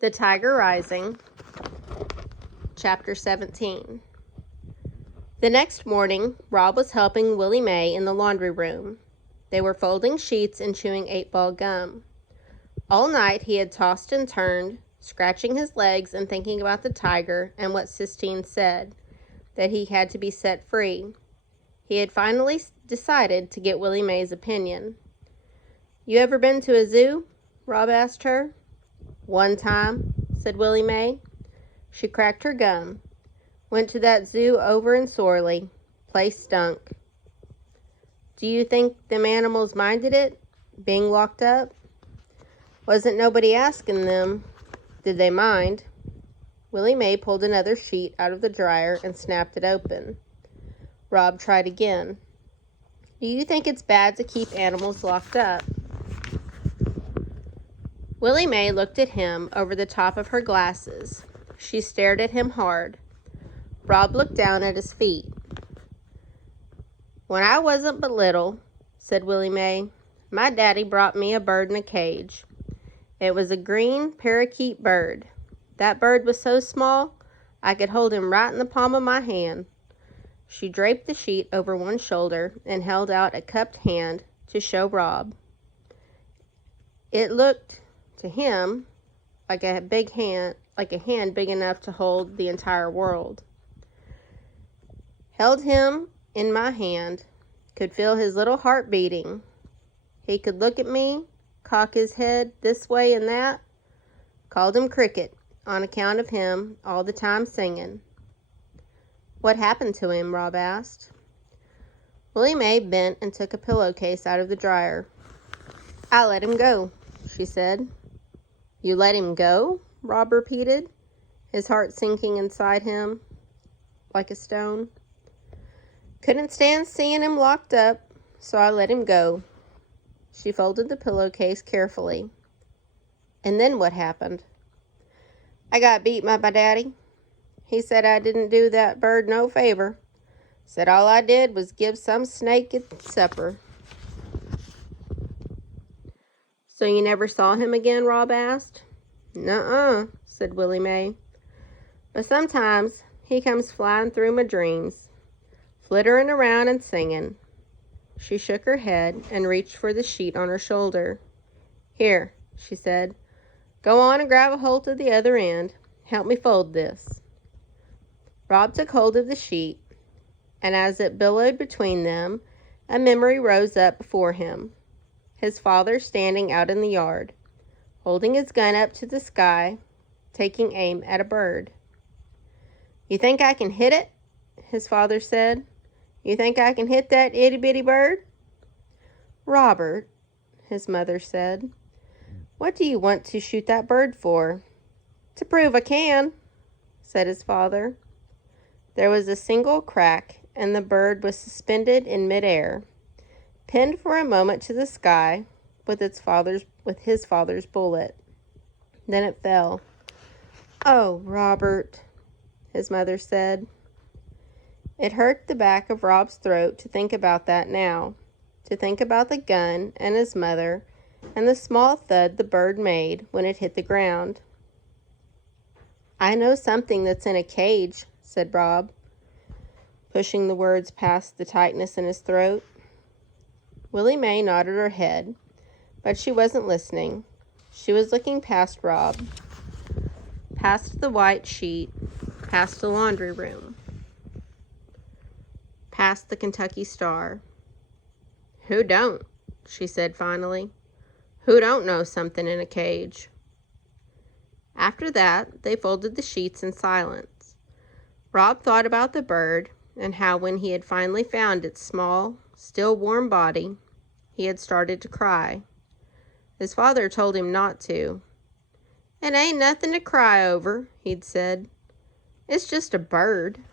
The Tiger Rising, Chapter 17. The next morning, Rob was helping Willie Mae in the laundry room. They were folding sheets and chewing 8-ball gum. All night he had tossed and turned, scratching his legs and thinking about the tiger and what Sistine said, that he had to be set free. He had finally decided to get Willie Mae's opinion. "You ever been to a zoo?" Rob asked her. "One time," said Willie Mae. She cracked her gum. "Went to that zoo over in Sorley. Place stunk." "Do you think them animals minded it, being locked up?" "Wasn't nobody asking them, did they mind?" Willie Mae pulled another sheet out of the dryer and snapped it open. Rob tried again. "Do you think it's bad to keep animals locked up?" Willie Mae looked at him over the top of her glasses. She stared at him hard. Rob looked down at his feet. "When I wasn't but little," said Willie Mae, "my daddy brought me a bird in a cage. It was a green parakeet bird. That bird was so small, I could hold him right in the palm of my hand." She draped the sheet over one shoulder and held out a cupped hand to show Rob. It looked to him like a hand big enough to hold the entire world. Held him in my hand, could feel his little heart beating. He could look at me, cock his head this way and that. Called him Cricket on account of him all the time singing. "What happened to him?" Rob asked. Willie Mae bent and took a pillowcase out of the dryer. "I let him go," she said. "You let him go?" Rob repeated, his heart sinking inside him like a stone. "Couldn't stand seeing him locked up, so I let him go." She folded the pillowcase carefully. "And then what happened?" "I got beat by my daddy. He said I didn't do that bird no favor. Said all I did was give some snake its supper." "So you never saw him again?" Rob asked. "Nuh-uh," said Willie Mae. "But sometimes he comes flying through my dreams, flittering around and singing." She shook her head and reached for the sheet on her shoulder. "Here," she said. "Go on and grab a hold of the other end. Help me fold this." Rob took hold of the sheet, and as it billowed between them, a memory rose up before him. His father standing out in the yard, holding his gun up to the sky, taking aim at a bird. "You think I can hit it?" his father said. "You think I can hit that itty-bitty bird?" "Robert," his mother said, "what do you want to shoot that bird for?" "To prove I can," said his father. There was a single crack, and the bird was suspended in midair, pinned for a moment to the sky with his father's bullet. Then it fell. "Oh, Robert," his mother said. It hurt the back of Rob's throat to think about that now, to think about the gun and his mother and the small thud the bird made when it hit the ground. "I know something that's in a cage," said Rob, pushing the words past the tightness in his throat. Willie Mae nodded her head, but she wasn't listening. She was looking past Rob, past the white sheet, past the laundry room, past the Kentucky Star. "Who don't?" she said finally. "Who don't know something in a cage?" After that, they folded the sheets in silence. Rob thought about the bird and how when he had finally found its small, still warm body, he had started to cry. His father told him not to. "It ain't nothing to cry over," he'd said. "It's just a bird."